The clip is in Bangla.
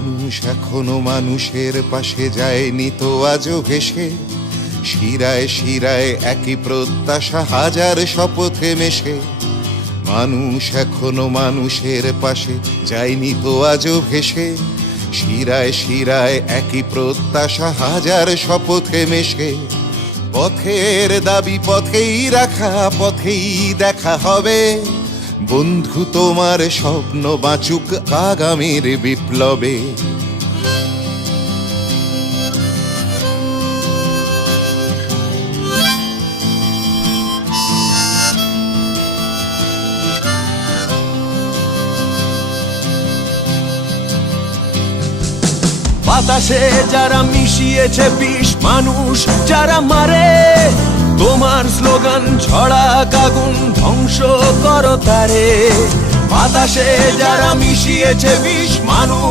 মানুষ এখনো মানুষের পাশে যায়নি তো আজও ভেসে, শিরায় শিরায় একই প্রত্যাশা হাজার শপথে মেশে। মানুষ এখনো মানুষের পাশে যায়নি তো আজও ভেসে, শিরায় শিরায় একই প্রত্যাশা হাজার শপথে মেশে। পথের দাবি পথেই রাখা, পথেই দেখা হবে। বন্ধু তোমার স্বপ্ন বাঁচুক আগামীর বিপ্লবে। বাতাসে যারা মিশিয়েছে বিষ, মানুষ যারা মারে, তোমার স্লোগান ছড়া আগুন ধ্বংস করো তারে। বাতাসে যারা মিশিয়েছে বিষ, মানুষ